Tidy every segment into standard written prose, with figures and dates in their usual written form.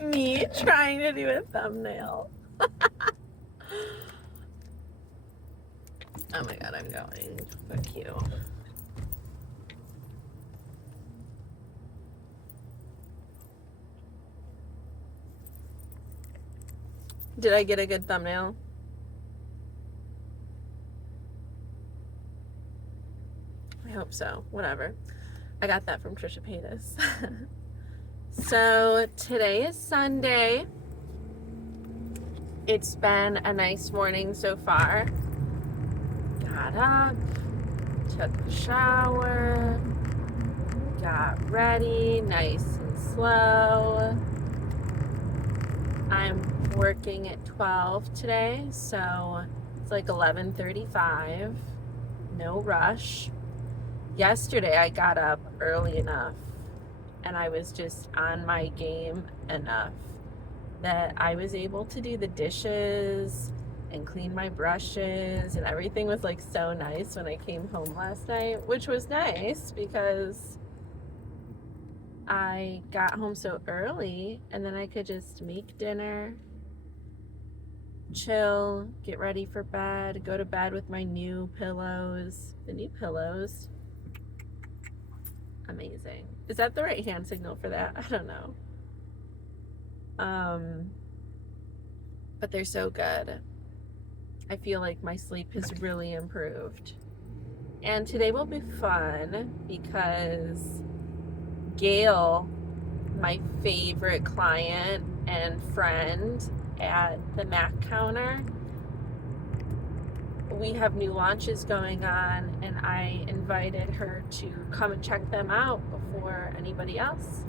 Me trying to do a thumbnail. Oh my god, I'm going. Fuck you. Did I get a good thumbnail? I hope so. Whatever. I got that from Trisha Paytas. So today is Sunday. It's been a nice morning so far. Got up, took a shower, got ready, nice and slow. I'm working at 12 today, so it's like 11:35. No rush. Yesterday I got up early enough and I was just on my game enough that I was able to do the dishes and clean my brushes, and everything was like so nice when I came home last night, which was nice because I got home so early and then I could just make dinner, chill, get ready for bed, go to bed with my new pillows. The new pillows, amazing. Is that the right hand signal for that? I don't know. But they're so good. I feel like my sleep has really improved. And today will be fun because Gail, my favorite client and friend at the Mac counter, we have new launches going on, and I invited her to come and check them out before anybody else.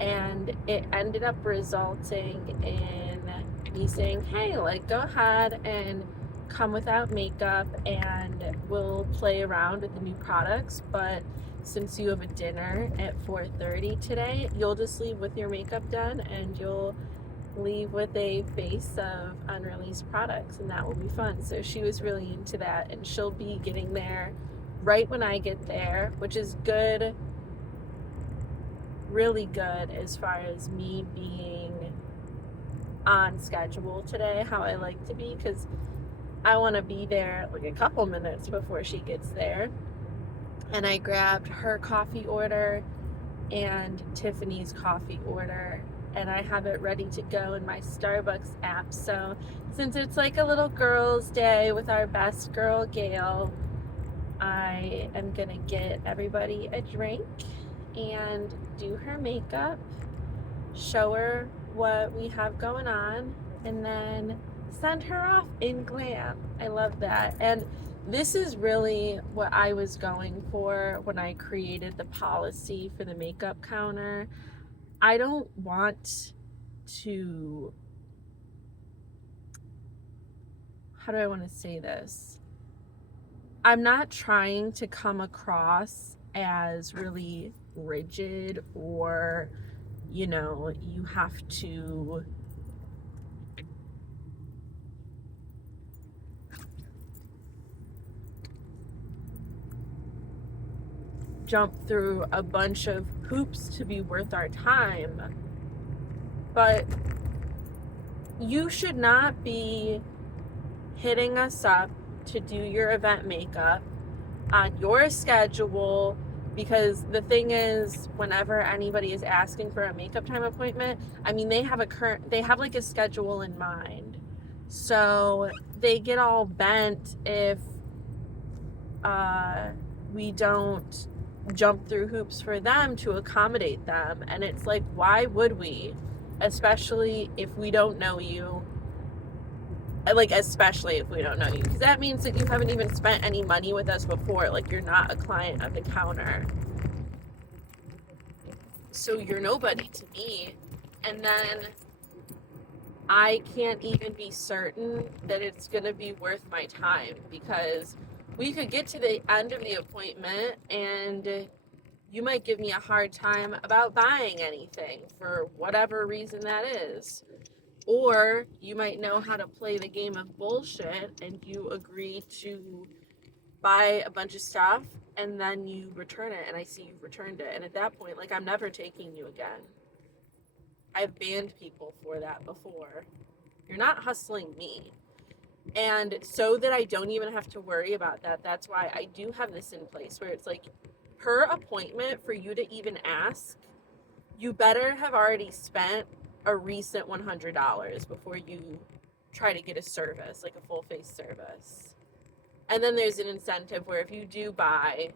And it ended up resulting in me saying, hey, like, go ahead and come without makeup and we'll play around with the new products, but since you have a dinner at 4:30 today, you'll just leave with your makeup done and you'll leave with a face of unreleased products, and that will be fun. So she was really into that, and she'll be getting there right when I get there, which is good, really good as far as me being on schedule today, how I like to be, because I want to be there like a couple minutes before she gets there. And I grabbed her coffee order and Tiffany's coffee order, and I have it ready to go in my Starbucks app. So since it's like a little girls' day with our best girl Gail, I am gonna get everybody a drink and do her makeup, show her what we have going on, and then send her off in glam. I love that. And this is really what I was going for when I created the policy for the makeup counter. I don't want to, how do I want to say this? I'm not trying to come across as really rigid or, you have to jump through a bunch of hoops to be worth our time. But you should not be hitting us up to do your event makeup on your schedule, because the thing is, whenever anybody is asking for a makeup time appointment, I mean, they have like a schedule in mind. So they get all bent if we don't jump through hoops for them to accommodate them. And it's like, why would we? Especially if we don't know you. Like, especially if we don't know you. Because that means that you haven't even spent any money with us before. Like, you're not a client of the counter. So you're nobody to me. And then I can't even be certain that it's going to be worth my time, because we could get to the end of the appointment and you might give me a hard time about buying anything for whatever reason that is. Or you might know how to play the game of bullshit and you agree to buy a bunch of stuff and then you return it and I see you've returned it. And at that point, like, I'm never taking you again. I've banned people for that before. You're not hustling me. And so that I don't even have to worry about that, that's why I do have this in place where it's like per appointment for you to even ask, you better have already spent a recent $100 before you try to get a service, like a full face service. And then there's an incentive where if you do buy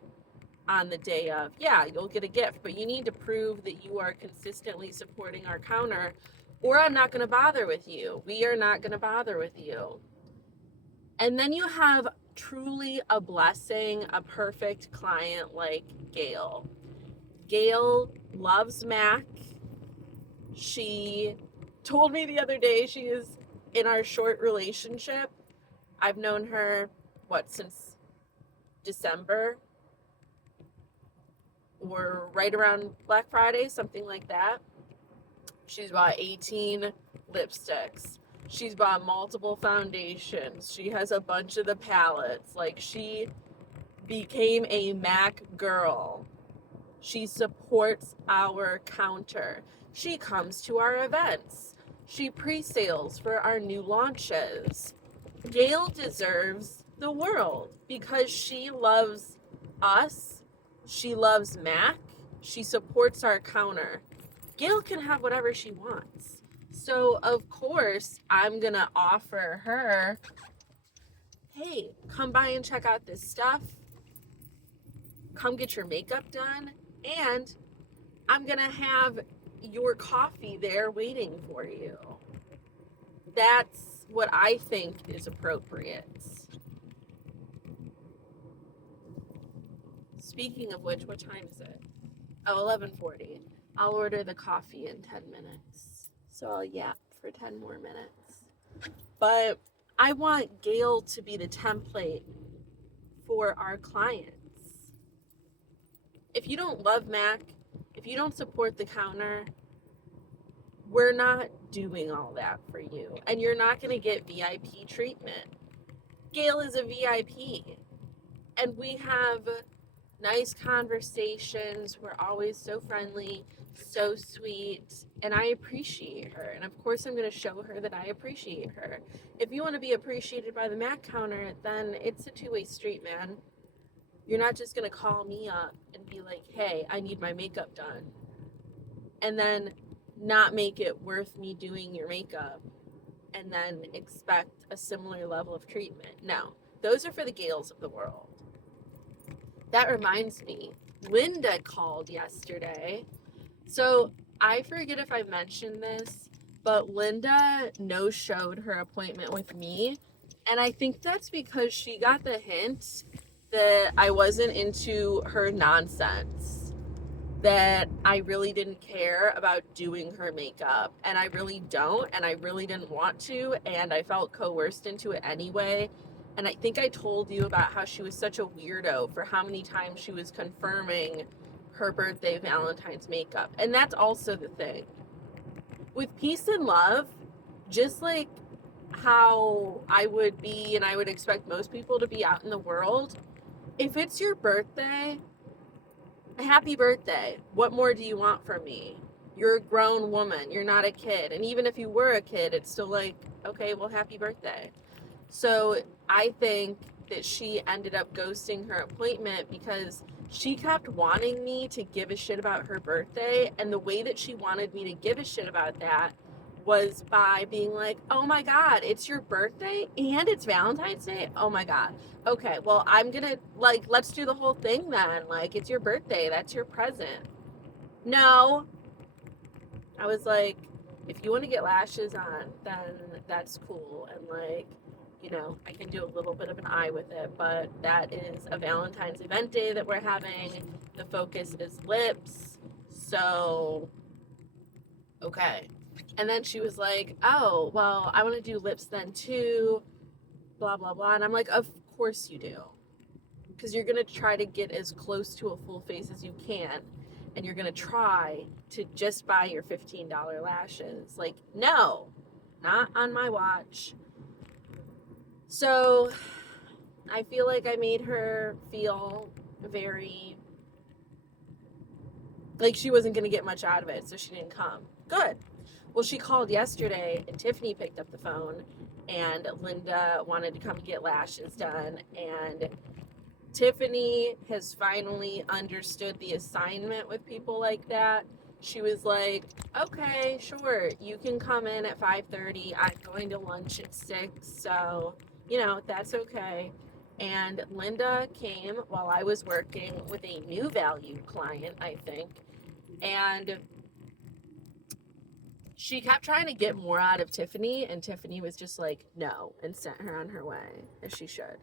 on the day of, yeah, you'll get a gift, but you need to prove that you are consistently supporting our counter, or I'm not going to bother with you. We are not going to bother with you. And then you have truly a blessing, a perfect client like Gail. Gail loves Mac. She told me the other day she is in our short relationship. I've known her, since December? Or right around Black Friday, something like that. She's bought 18 lipsticks. She's bought multiple foundations. She has a bunch of the palettes. Like, she became a MAC girl. She supports our counter. She comes to our events. She pre-sales for our new launches. Gail deserves the world because she loves us. She loves MAC. She supports our counter. Gail can have whatever she wants. So, of course, I'm going to offer her, hey, come by and check out this stuff. Come get your makeup done. And I'm going to have your coffee there waiting for you. That's what I think is appropriate. Speaking of which, what time is it? Oh, 11:40. I'll order the coffee in 10 minutes. So I'll yap for 10 more minutes. But I want Gail to be the template for our clients. If you don't love MAC, if you don't support the counter, we're not doing all that for you. And you're not going to get VIP treatment. Gail is a VIP. And we have nice conversations. We're always so friendly, so sweet, and I appreciate her. And of course, I'm going to show her that I appreciate her. If you want to be appreciated by the MAC counter, then it's a two-way street, man. You're not just going to call me up and be like, hey, I need my makeup done, and then not make it worth me doing your makeup and then expect a similar level of treatment. No, those are for the Gails of the world. That reminds me, Linda called yesterday. So I forget if I mentioned this, but Linda no-showed her appointment with me. And I think that's because she got the hint that I wasn't into her nonsense, that I really didn't care about doing her makeup. And I really don't, and I really didn't want to, and I felt coerced into it anyway. And I think I told you about how she was such a weirdo for how many times she was confirming her birthday Valentine's makeup. And that's also the thing. With peace and love, just like how I would be and I would expect most people to be out in the world, if it's your birthday, happy birthday. What more do you want from me? You're a grown woman. You're not a kid. And even if you were a kid, it's still like, okay, well, happy birthday. So I think that she ended up ghosting her appointment because she kept wanting me to give a shit about her birthday. And the way that she wanted me to give a shit about that was by being like, oh my God, it's your birthday and it's Valentine's Day? Oh my God. Okay, well, I'm gonna, let's do the whole thing then. It's your birthday. That's your present. No. I was like, if you want to get lashes on, then that's cool. And I can do a little bit of an eye with it, but that is a Valentine's event day that we're having. The focus is lips. So, okay. And then she was like, oh, well, I want to do lips then too, blah, blah, blah. And I'm like, of course you do. Because you're going to try to get as close to a full face as you can. And you're going to try to just buy your $15 lashes. No, not on my watch. So I feel like I made her feel very like she wasn't going to get much out of it, so she didn't come. Good. Well, she called yesterday and Tiffany picked up the phone and Linda wanted to come get lashes done. And Tiffany has finally understood the assignment with people like that. She was like, okay, sure, you can come in at 5:30. I'm going to lunch at 6, so, that's okay. And Linda came while I was working with a new value client, I think. And she kept trying to get more out of Tiffany, and Tiffany was just like, no, and sent her on her way, as she should.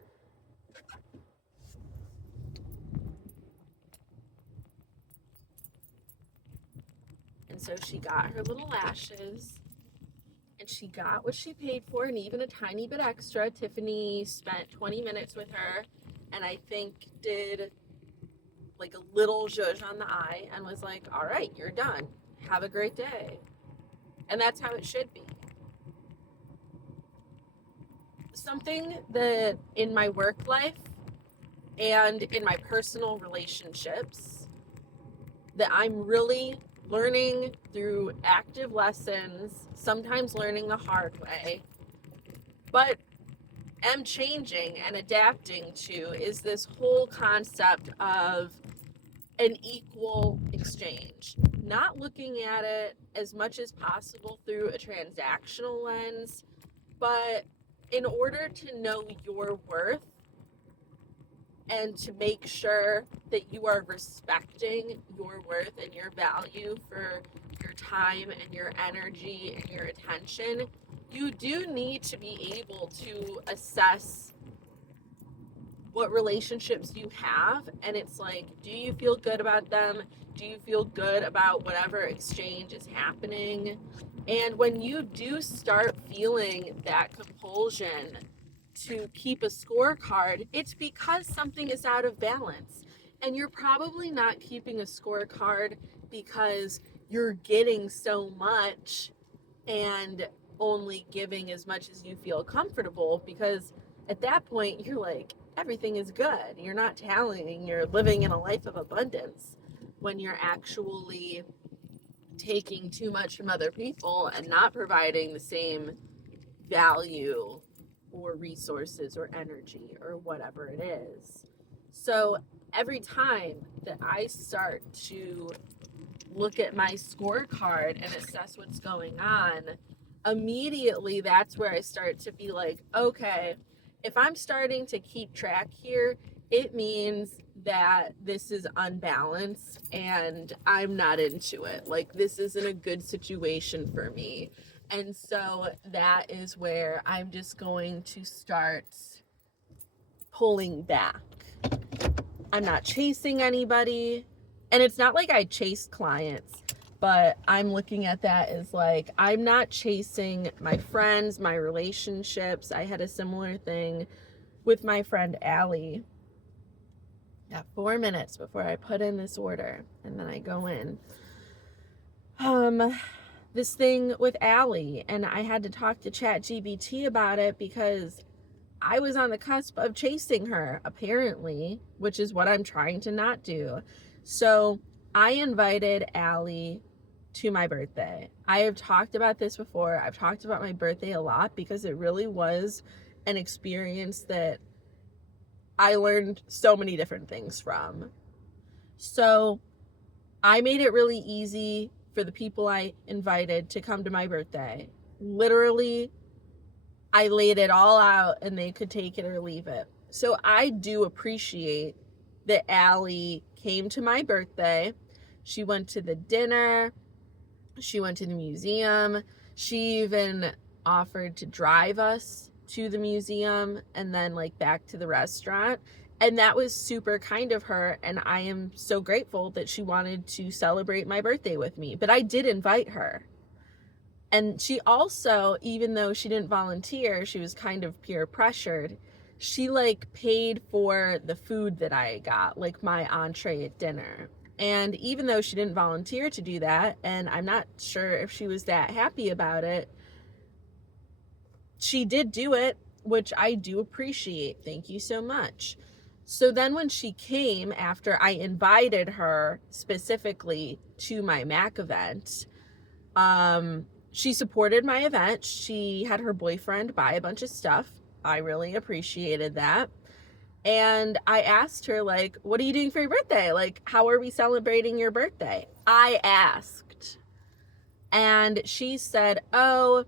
And so she got her little lashes, and she got what she paid for, and even a tiny bit extra. Tiffany spent 20 minutes with her, and I think did like a little zhuzh on the eye, and was like, all right, you're done. Have a great day. And that's how it should be. Something that in my work life and in my personal relationships that I'm really learning through active lessons, sometimes learning the hard way, but am changing and adapting to, is this whole concept of an equal exchange. Not looking at it as much as possible through a transactional lens, but in order to know your worth and to make sure that you are respecting your worth and your value for your time and your energy and your attention, you do need to be able to assess what relationships you have. And it's like, do you feel good about them? Do you feel good about whatever exchange is happening? And when you do start feeling that compulsion to keep a scorecard, it's because something is out of balance. And you're probably not keeping a scorecard because you're getting so much and only giving as much as you feel comfortable, because at that point you're like, everything is good. You're not tallying, you're living in a life of abundance when you're actually taking too much from other people and not providing the same value or resources or energy or whatever it is. So every time that I start to look at my scorecard and assess what's going on, immediately that's where I start to be like, okay, if I'm starting to keep track here, it means that this is unbalanced and I'm not into it. Like, this isn't a good situation for me. And so that is where I'm just going to start pulling back. I'm not chasing anybody. And it's not like I chase clients, but I'm looking at that as like, I'm not chasing my friends, my relationships. I had a similar thing with my friend Allie. Yeah, 4 minutes before I put in this order, and then I go in. This thing with Allie, and I had to talk to ChatGPT about it because I was on the cusp of chasing her, apparently, which is what I'm trying to not do. So I invited Allie to my birthday. I have talked about this before. I've talked about my birthday a lot because it really was an experience that I learned so many different things from. So I made it really easy for the people I invited to come to my birthday. Literally, I laid it all out and they could take it or leave it. So I do appreciate that Allie came to my birthday. She went to the dinner. She went to the museum. She even offered to drive us to the museum and then like back to the restaurant. And that was super kind of her. And I am so grateful that she wanted to celebrate my birthday with me. But I did invite her. And she also, even though she didn't volunteer, she was kind of peer pressured. She like paid for the food that I got, like my entree at dinner. And even though she didn't volunteer to do that, and I'm not sure if she was that happy about it, she did do it, which I do appreciate. Thank you so much. So then when she came after I invited her specifically to my MAC event, she supported my event. She had her boyfriend buy a bunch of stuff. I really appreciated that. And I asked her, like, what are you doing for your birthday? Like, how are we celebrating your birthday? I asked. And she said, oh,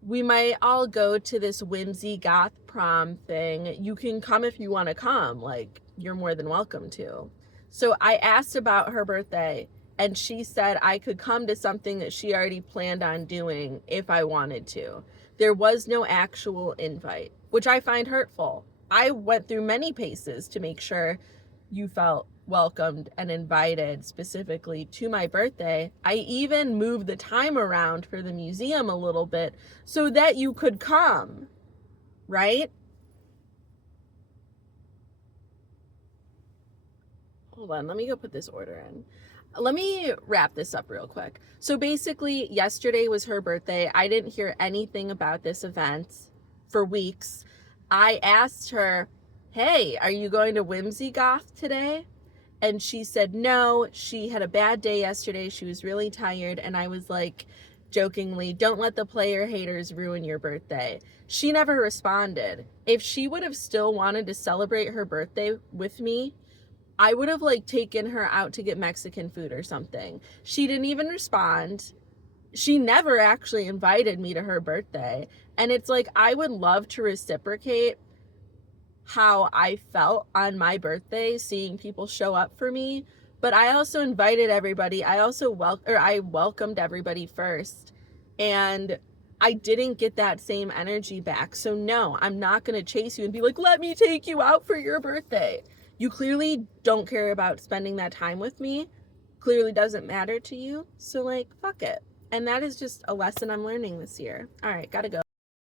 we might all go to this whimsy goth prom thing. You can come if you want to come. Like, you're more than welcome to. So I asked about her birthday, and she said I could come to something that she already planned on doing if I wanted to. There was no actual invite, which I find hurtful. I went through many paces to make sure you felt welcomed and invited specifically to my birthday. I even moved the time around for the museum a little bit so that you could come, right? Hold on, let me go put this order in. Let me wrap this up real quick. So basically, yesterday was her birthday. I didn't hear anything about this event for weeks. I asked her, hey, are you going to Whimsy Goth today? And she said no. She had a bad day yesterday. She was really tired. And I was like, jokingly, don't let the player haters ruin your birthday. She never responded. If she would have still wanted to celebrate her birthday with me, I would have like taken her out to get Mexican food or something. She didn't even respond. She never actually invited me to her birthday. And it's like, I would love to reciprocate how I felt on my birthday, seeing people show up for me. But I also invited everybody. I welcomed everybody first. And I didn't get that same energy back. So no, I'm not going to chase you and be like, let me take you out for your birthday. You clearly don't care about spending that time with me. Clearly doesn't matter to you. So like, fuck it. And that is just a lesson I'm learning this year. All right, gotta go.